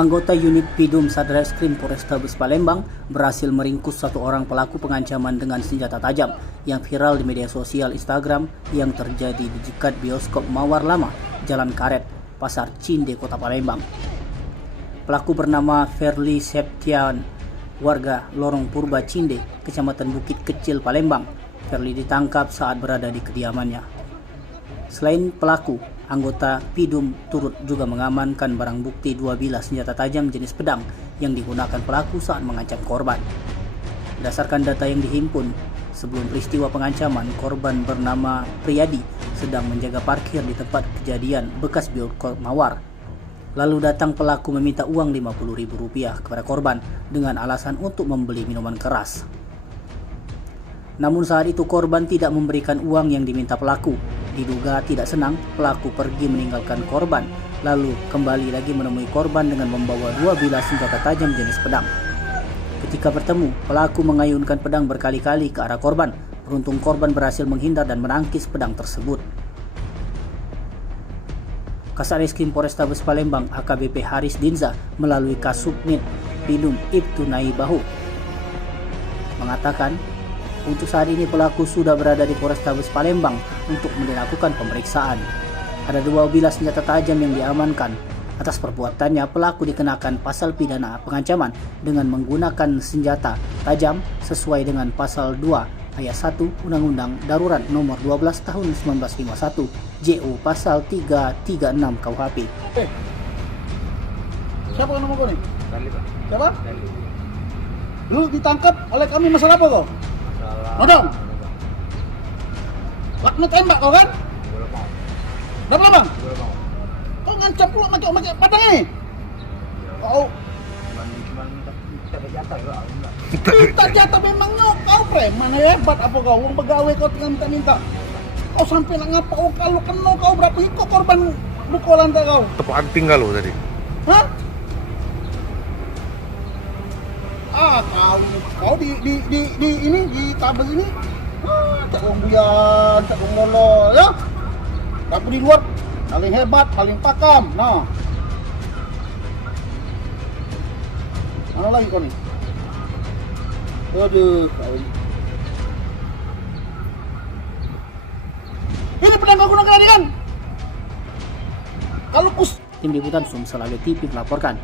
Anggota unit Pidum Satreskrim Polrestabes Palembang berhasil meringkus satu orang pelaku pengancaman dengan senjata tajam yang viral di media sosial Instagram yang terjadi di dekat bioskop Mawar Lama, Jalan Karet, Pasar Cinde, Kota Palembang. Pelaku bernama Ferli Septian, warga Lorong Purba Cinde, Kecamatan Bukit Kecil, Palembang. Ferli ditangkap saat berada di kediamannya. Selain pelaku, anggota Pidum turut juga mengamankan barang bukti 2 bilah senjata tajam jenis pedang yang digunakan pelaku saat mengancam korban. Berdasarkan data yang dihimpun, sebelum peristiwa pengancaman, korban bernama Priyadi sedang menjaga parkir di tempat kejadian bekas bioskop Mawar. Lalu datang pelaku meminta uang Rp50.000 kepada korban dengan alasan untuk membeli minuman keras. Namun saat itu korban tidak memberikan uang yang diminta pelaku. Diduga tidak senang, pelaku pergi meninggalkan korban, lalu kembali lagi menemui korban dengan membawa 2 bilah senjata tajam jenis pedang. Ketika bertemu, pelaku mengayunkan pedang berkali-kali ke arah korban. Beruntung korban berhasil menghindar dan menangkis pedang tersebut. Kasatreskrim Polrestabes Palembang AKBP Haris Dinza melalui Kasubnit Pidum Ibtu Naibahu mengatakan, untuk saat ini pelaku sudah berada di Polrestabes Palembang untuk dilakukan pemeriksaan. Ada 2 bilah senjata tajam yang diamankan. Atas perbuatannya, pelaku dikenakan pasal pidana pengancaman dengan menggunakan senjata tajam sesuai dengan pasal 2 ayat 1 Undang-Undang Darurat Nomor 12 Tahun 1951 JU pasal 336 KUHP. Siapa nama kau nih? Dali, Pak. Siapa? Dali. Lu ditangkap oleh kami masalah apa kau? Nodong. Waktu tembak kau kan? Berapa bang? Kau ngancam pula pakai padang ini? Kau minta jatah memangnya kau preman hebat apa kau? Uang pegawai kau tinggal minta-minta. Kau sampai nak ngapa kau kalau kena kau berapa ikut korban luka lantai kau? Tepat tinggal lo tadi. Hah? Kau di ini di tabel ini, tak buyan, tak ngolo, ya. Tapi di luar paling hebat, paling pakam. Nah, mana lagi kau nih? Aduh, kau. Ini pedang kau gunakan tadi kan? Kalau Tim Liputan Sumsel TV melaporkan.